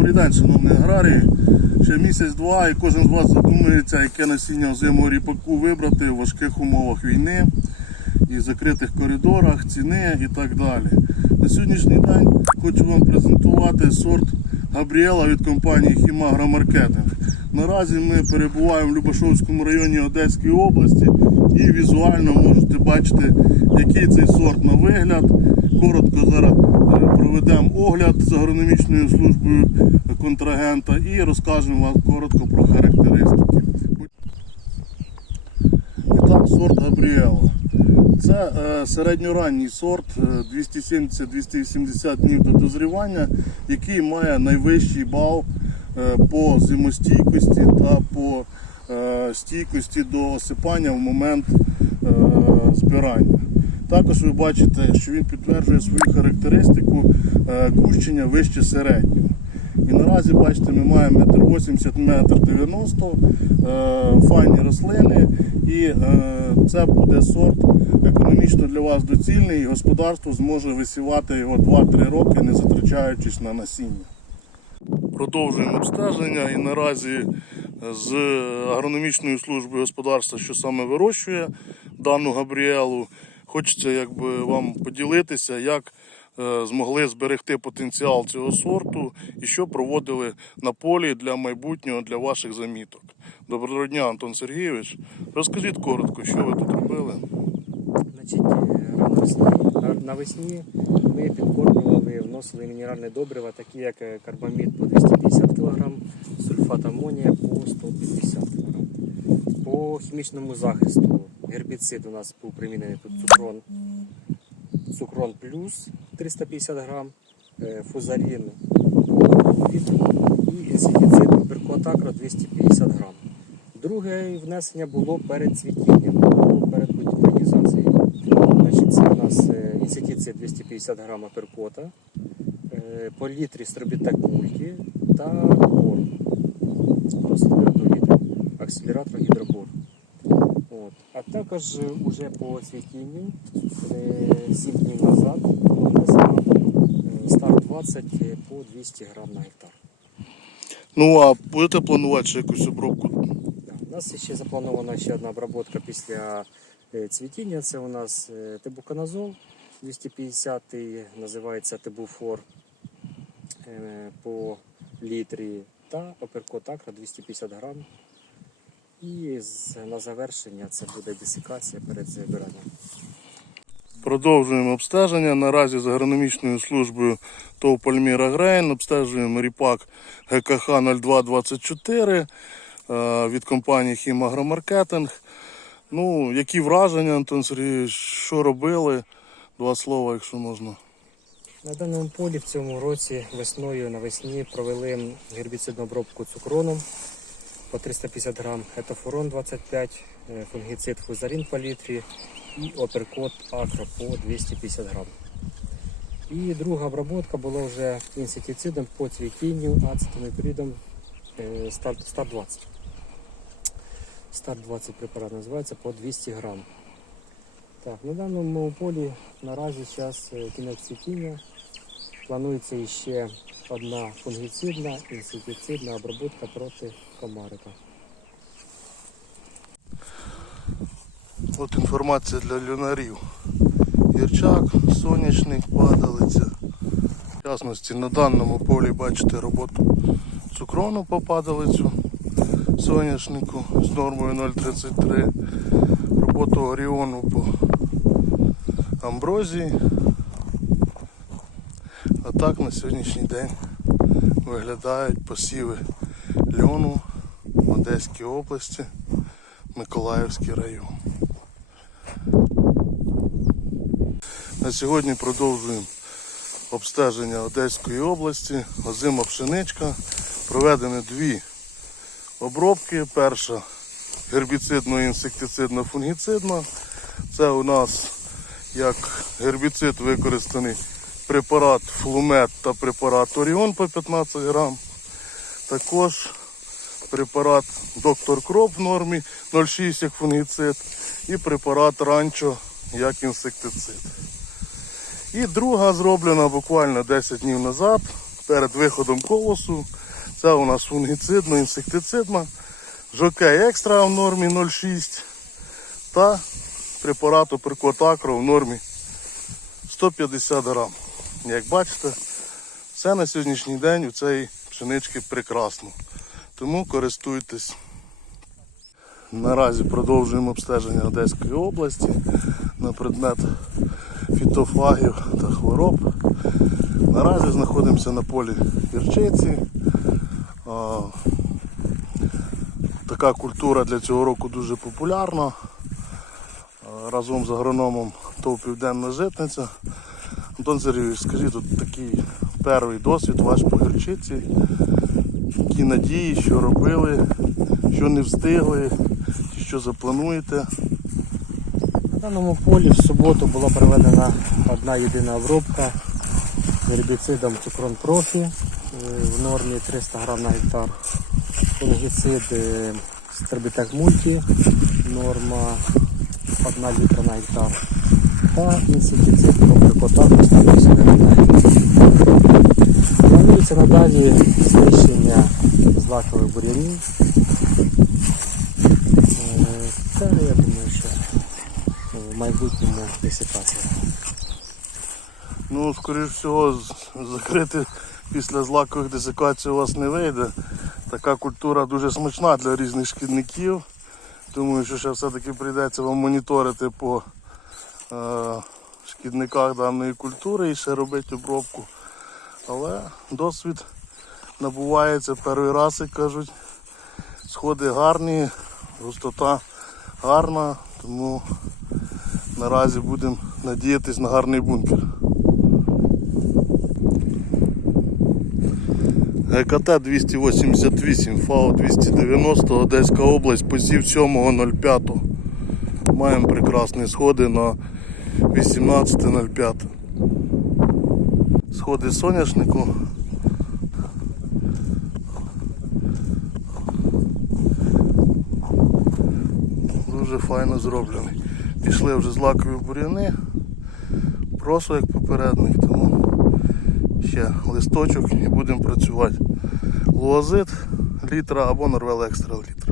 Добрий день, шановні аграрії. Ще місяць-два і кожен з вас задумується, яке насіння озимого ріпаку вибрати в важких умовах війни і закритих коридорах, ціни і так далі. На сьогоднішній день хочу вам презентувати сорт Габріела від компанії Хімагромаркетинг. Наразі ми перебуваємо в Любашовському районі Одеської області і візуально можете бачити, який цей сорт на вигляд. Коротко зараз проведемо огляд з агрономічною службою контрагента і розкажемо вам коротко про характеристики. І так, сорт Габріела. Це е, середньоранній сорт е, 270-280 днів до дозрівання, який має найвищий бал е, по зимостійкості та по е, стійкості до осипання в момент е, збирання. Також ви бачите, що він підтверджує свою характеристику е, кущення вище середнього. І наразі бачите, ми маємо 1,80 метр 90 е, файні рослини, і е, це буде сорт економічно для вас доцільний, і господарство зможе висівати його 2-3 роки, не затрачаючись на насіння. Продовжуємо обстеження і наразі з агрономічною службою господарства, що саме вирощує дану Габріелу, хочеться якби вам поділитися, як е, змогли зберегти потенціал цього сорту і що проводили на полі для майбутнього для ваших заміток. Доброго дня, Антон Сергійович. Розкажіть коротко, що ви тут робили. Е, навесні, навесні ми підкормлювали, вносили мінеральні добрива, такі як е, карбамід по 250 кг, сульфат амонія по 150 кг. По хімічному захисту гербіцид у нас був примінений тут цукрон, цукрон плюс 350 грам, е, фузарін і інсектицид беркотакро 250 грам. Друге внесення було перед цвітінням, перед бутонізацією. Це у нас е, інсектицид 250 грам аперкота, е, по літрі стробітек мульті та бор. Акселератор гідробор. От. А також е, уже по цвітінню е, 7 днів назад е, стар 20 по 200 грам на гектар. Ну а будете планувати ще якусь обробку? Да, У нас ще запланована ще одна обробка після е, цвітіння. Це у нас е, тебуканазол 250 називається тебуфор е, по літрі та оперкот акра 250 грам. І на завершення це буде десикація перед збиранням. Продовжуємо обстеження. Наразі з агрономічною службою ТОВ Пальміра Грейн обстежуємо ріпак ГКХ 0224 е, від компанії Хімагромаркетинг. Ну, які враження, Антон Сергійович, що робили? Два слова, якщо можна. На даному полі в цьому році весною навесні провели гербіцидну обробку цукроном по 350 грам, етофурон 25, е, фунгіцид фузарін по літрі і оперкот акро по 250 грам. І друга обробка була вже інсектицидом по цвітінню ацетаміпридом е, стар, стар 20. Стар 20 препарат називається по 200 грам. Так, на даному полі наразі зараз кінець цвітіння. Планується ще одна фунгіцидна інсектицидна обробка проти комарика. От інформація для люнарів. Гірчак, сонячник, падалиця. В частності на даному полі бачите роботу цукрону по падалицю соняшнику з нормою 0,33. Роботу оріону по амброзії. А так на сьогоднішній день виглядають посіви льону Одеській області, Миколаївський район. На сьогодні продовжуємо обстеження Одеської області, озима пшеничка. Проведені дві обробки. Перша гербіцидно-інсектицидна фунгіцидна. Це у нас як гербіцид використаний препарат флумет та препарат Оріон по 15 грам. Також препарат Доктор Кроп в нормі 0,6 як фунгіцид і препарат Ранчо як інсектицид. І друга зроблена буквально 10 днів назад перед виходом колосу. Це у нас фунгіцидно, інсектицидна. Жокей екстра в нормі 0,6 та препарату Перкотакро в нормі 150 грам. Як бачите, все на сьогоднішній день у цієї пшенички прекрасно. Тому користуйтесь. Наразі продовжуємо обстеження Одеської області на предмет фітофагів та хвороб. Наразі знаходимося на полі гірчиці. Така культура для цього року дуже популярна. Разом з агрономом ТОВ Південна Житниця. Антон Сергійович, скажіть, тут такий перший досвід ваш по гірчиці. Які надії, що робили, що не встигли, що заплануєте. На даному полі в суботу була проведена одна єдина обробка гербіцидом Цукрон Профі е, в нормі 300 грам на гектар. Фунгіцид е, Стербітек Мульті, норма 1 літра на гектар. Та інсектицид Прокотак 150 грам на гектар. Планується надалі знищення злакових бур'янів. Е, Та я думаю, що в майбутньому десятація. Ну, скоріш всього, закрити після злакових десикацій у вас не вийде. Така культура дуже смачна для різних шкідників. Думаю, що ще все-таки прийдеться вам моніторити по е, шкідниках даної культури і ще робити обробку. Але досвід набувається перший раз, як кажуть. Сходи гарні, густота гарна, тому наразі будемо надіятись на гарний бункер. ГКТ 288, ФАО 290, Одеська область, посів 7.05. Маємо прекрасні сходи на 18.05. Сходи соняшнику. Дуже файно зроблений. Пішли вже злакові буряни. Просто як попередник, тому ще листочок і будемо працювати. Луазит літра або Норвел екстра літра.